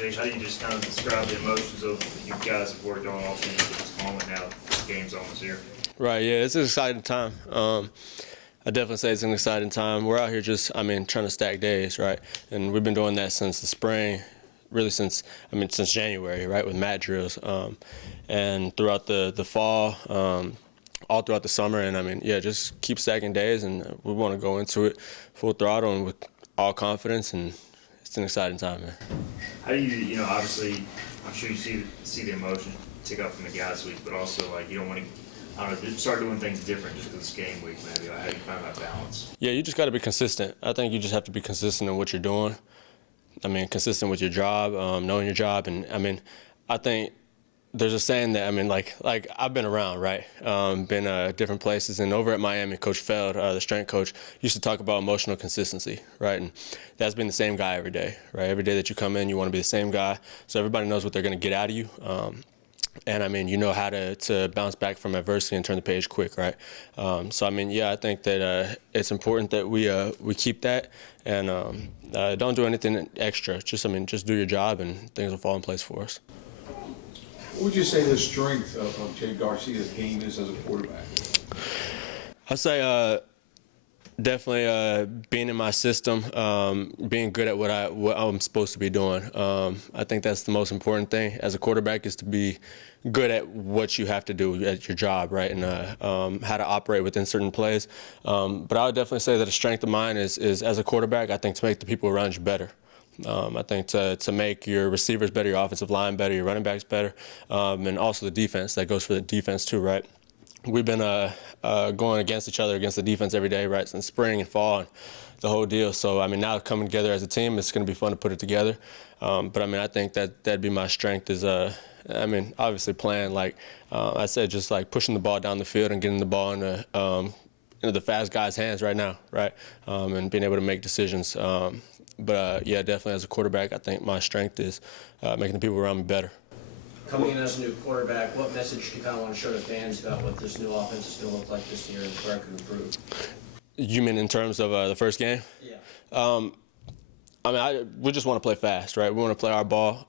Jake, how do you just kind of describe the emotions of you guys have worked on all season to this moment now? This game's almost here. Right, yeah, it's an exciting time. I definitely say it's an exciting time. We're out here just, trying to stack days, right? And we've been doing that since the spring, really since January, right, with mat drills. And throughout the fall, all throughout the summer, and just keep stacking days, and we want to go into it full throttle and with all confidence, and it's an exciting time, man. How do you obviously, I'm sure you see the emotion tick up from the guys this week, but also like you don't want to, start doing things different just because it's game week, maybe. How do you find that balance? Yeah, you just got to be consistent. I think you just have to be consistent in what you're doing. Consistent with your job, knowing your job, and I think there's a saying that like I've been around, right? Been different places, and over at Miami, Coach Feld, the strength coach, used to talk about emotional consistency, right? And that's been the same guy every day, right? Every day that you come in, you want to be the same guy, so everybody knows what they're going to get out of you. And you know how to bounce back from adversity and turn the page quick, right? I think that it's important that we keep that and don't do anything extra. Just do your job and things will fall in place for us. What would you say the strength of Jay Garcia's game is as a quarterback? I'd say definitely being in my system, being good at what I'm supposed to be doing. I think that's the most important thing as a quarterback, is to be good at what you have to do at your job, right, and how to operate within certain plays. But I would definitely say that a strength of mine is as a quarterback, I think, to make the people around you better. I think to make your receivers better, your offensive line better, your running backs better, and also the defense. That goes for the defense too, right? We've been going against each other, against the defense every day, right, since spring and fall and the whole deal. So, now coming together as a team, it's going to be fun to put it together. But, I think that'd be my strength is, obviously playing, like I said, just like pushing the ball down the field and getting the ball into the fast guys' hands right now, right, and being able to make decisions. Yeah, definitely as a quarterback, I think my strength is making the people around me better. Coming in as a new quarterback, what message do you kind of want to show to fans about what this new offense is going to look like this year and where it can improve? You mean in terms of the first game? Yeah. We just want to play fast, right? We want to play our ball,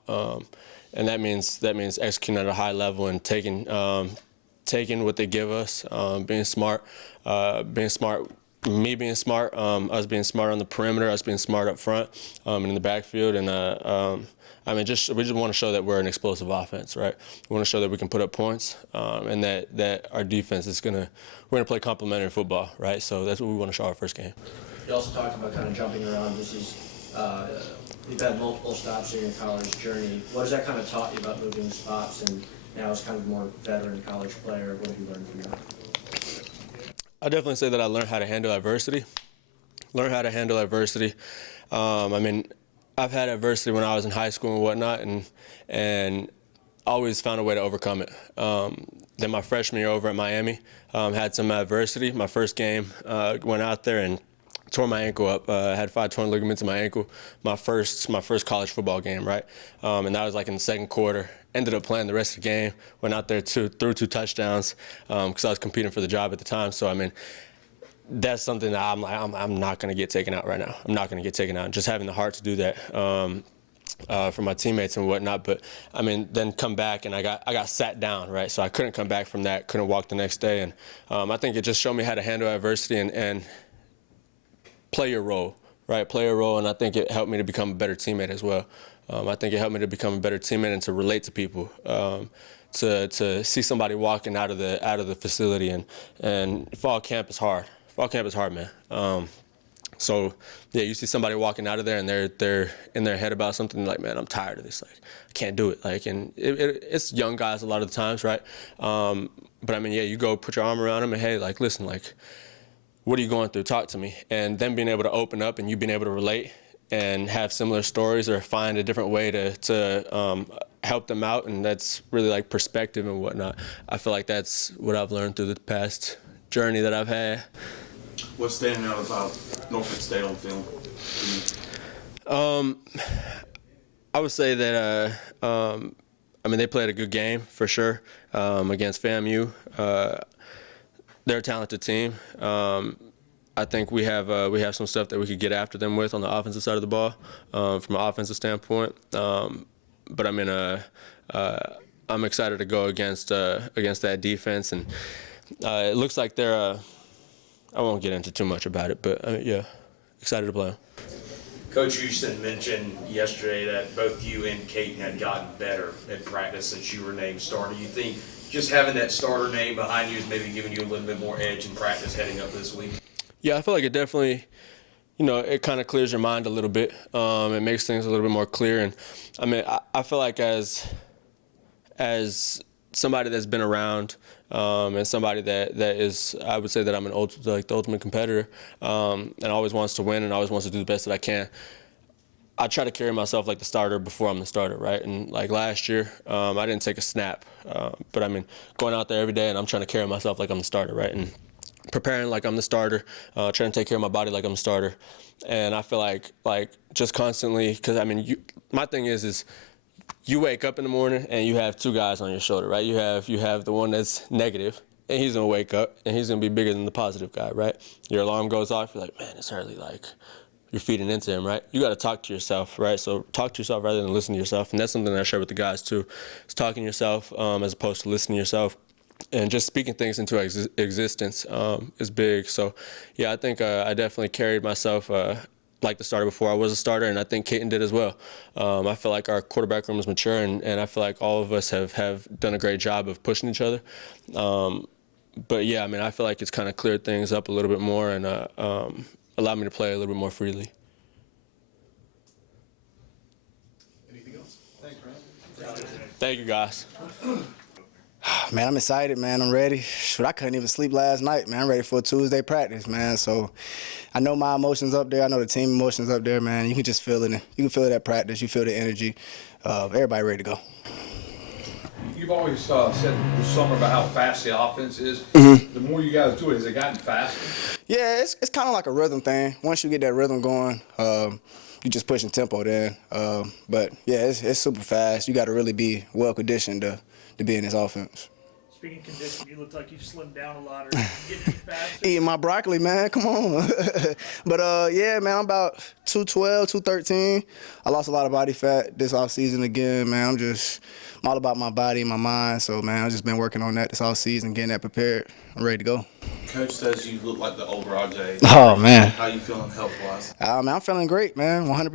and that means executing at a high level and taking what they give us, being smart, me being smart, us being smart on the perimeter, us being smart up front, and in the backfield, and we just want to show that we're an explosive offense, right? We want to show that we can put up points, and that our defense we're gonna play complementary football, right? So that's what we want to show our first game. You also talked about kind of jumping around. This is you've had multiple stops in your college journey. What has that kind of taught you about moving spots, and now as kind of a more veteran college player, what have you learned from that? I definitely say that I learned how to handle adversity. I've had adversity when I was in high school and whatnot, and always found a way to overcome it. Then my freshman year over at Miami, had some adversity. My first game, went out there and tore my ankle up. I had 5 torn ligaments in my ankle. My first college football game, right? And that was like in the second quarter. Ended up playing the rest of the game. Went out there, threw 2 touchdowns because I was competing for the job at the time. So that's something that I'm not going to get taken out right now. I'm not going to get taken out. Just having the heart to do that for my teammates and whatnot. But then come back and I got sat down, right? So I couldn't come back from that. Couldn't walk the next day. And I think it just showed me how to handle adversity and play your role, right? Play a role, and I think it helped me to become a better teammate as well. I think it helped me to become a better teammate and to relate to people, to see somebody walking out of the facility, and fall camp is hard. Fall camp is hard, man. So yeah, you see somebody walking out of there and they're in their head about something like, man, I'm tired of this. Like, I can't do it. Like, and it's young guys a lot of the times, right? But you go put your arm around them and, hey, like, listen, like, what are you going through? Talk to me. And then being able to open up and you being able to relate and have similar stories or find a different way to help them out, and that's really like perspective and whatnot. I feel like that's what I've learned through the past journey that I've had. What's standing out about Norfolk State on film? I would say that they played a good game for sure against FAMU. They're a talented team. I think we have some stuff that we could get after them with on the offensive side of the ball, from an offensive standpoint. I mean, I'm excited to go against that defense, and it looks like they're. I won't get into too much about it, but yeah, excited to play them. Coach Houston mentioned yesterday that both you and Kate had gotten better at practice since you were named starter. You think just having that starter name behind you is maybe giving you a little bit more edge in practice heading up this week? Yeah, I feel like it definitely, it kind of clears your mind a little bit. It makes things a little bit more clear. And, I mean, I feel like as somebody that's been around and somebody that is, I would say that I'm the ultimate competitor and always wants to win and always wants to do the best that I can. I try to carry myself like the starter before I'm the starter, right? And like last year, I didn't take a snap. But I mean, going out there every day and I'm trying to carry myself like I'm the starter, right? And preparing like I'm the starter, trying to take care of my body like I'm the starter. And I feel like just constantly, because I mean, my thing is you wake up in the morning and you have two guys on your shoulder, right? You have the one that's negative, and he's gonna wake up and he's gonna be bigger than the positive guy, right? Your alarm goes off, you're like, man, it's early, like you're feeding into him, right? You gotta talk to yourself, right? So talk to yourself rather than listen to yourself, and that's something that I share with the guys too. It's talking to yourself as opposed to listening to yourself. And just speaking things into existence is big. So, yeah, I think I definitely carried myself like the starter before I was a starter, and I think Caton did as well. I feel like our quarterback room is mature, and I feel like all of us have done a great job of pushing each other. But, yeah, I mean, I feel like it's kind of cleared things up a little bit more and allowed me to play a little bit more freely. Anything else? Thanks, man. Thank you, guys. Man, I'm excited, man. I'm ready. Shoot, I couldn't even sleep last night, man. I'm ready for a Tuesday practice, man. So I know my emotions up there. I know the team emotions up there, man. You can just feel it. You can feel it at practice. You feel the energy. Everybody ready to go. You've always said this summer about how fast the offense is. The more you guys do it, has it gotten faster? Yeah, it's kind of like a rhythm thing. Once you get that rhythm going, you just pushing tempo then. But, yeah, it's super fast. You got to really be well-conditioned to be in this offense. Speaking of condition, you look like you've slimmed down a lot. Or getting any faster? Eating my broccoli, man. Come on. But, yeah, man, I'm about 212, 213. I lost a lot of body fat this offseason again, man. I'm all about my body and my mind. So, man, I've just been working on that this offseason, getting that prepared. I'm ready to go. Coach says you look like the old Rahjai. Oh, man. How you feeling health-wise? Man, I'm feeling great, man, 100%.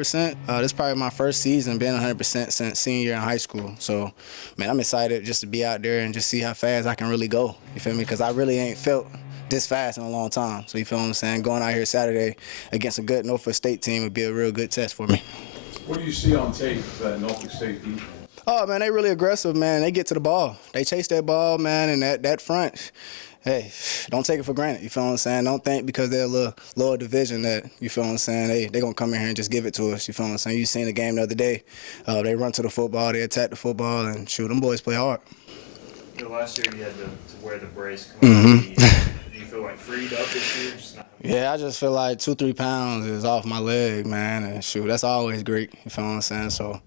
This is probably my first season being 100% since senior year in high school. So, man, I'm excited just to be out there and just see how fast I can really go. You feel me? Because I really ain't felt this fast in a long time. So, you feel what I'm saying? Going out here Saturday against a good Norfolk State team would be a real good test for me. What do you see on tape that Norfolk State defense? Oh, man, they really aggressive, man. They get to the ball. They chase that ball, man, and that front. Hey, don't take it for granted, you feel what I'm saying? Don't think because they're a little lower division that, you feel what I'm saying, they're going to come in here and just give it to us, you feel what I'm saying? You seen the game the other day. They run to the football, they attack the football, and shoot, them boys play hard. Last year you had to wear the brace coming out. Do you feel like freed up this year? Yeah, I just feel like 2-3 pounds is off my leg, man, and shoot, that's always great, you feel what I'm saying? So,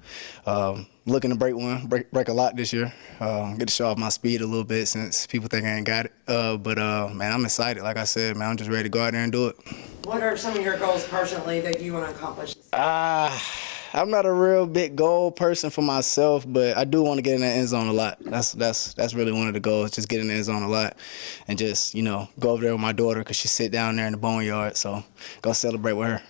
looking to break a lot this year. Get to show off my speed a little bit since people think I ain't got it. But man, I'm excited. Like I said, man, I'm just ready to go out there and do it. What are some of your goals personally that you want to accomplish? I'm not a real big goal person for myself, but I do want to get in that end zone a lot. That's really one of the goals, just get in the end zone a lot and just, go over there with my daughter because she sit down there in the boneyard, so go celebrate with her.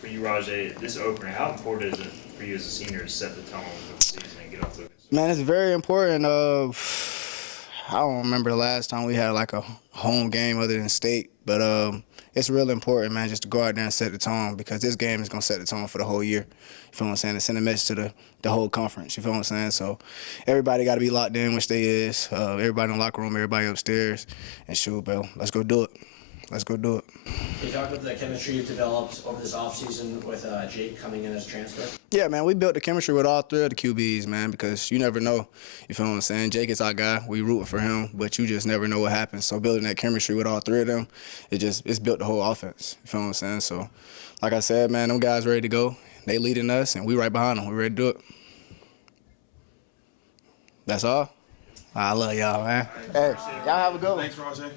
For you, Rahjai, this opener, how important is it for you as a senior to set the tone for the season and get off to a good start? Man, it's very important. I don't remember the last time we had like a home game other than state, but it's really important, man, just to go out there and set the tone because this game is going to set the tone for the whole year. You feel what I'm saying? And send a message to the whole conference. You feel what I'm saying? So everybody got to be locked in, which they is. Everybody in the locker room, everybody upstairs. And shoot, bro, let's go do it. Let's go do it. Can you talk about the chemistry you've developed over this offseason with Jake coming in as a transfer? Yeah, man, we built the chemistry with all three of the QBs, man, because you never know. You feel what I'm saying? Jake is our guy. We rooting for him, but you just never know what happens. So building that chemistry with all three of them, it's built the whole offense. You feel what I'm saying? So, like I said, man, them guys ready to go. They leading us, and we right behind them. We ready to do it. That's all. I love y'all, man. Hey, y'all have a good one. Thanks, Rahjai.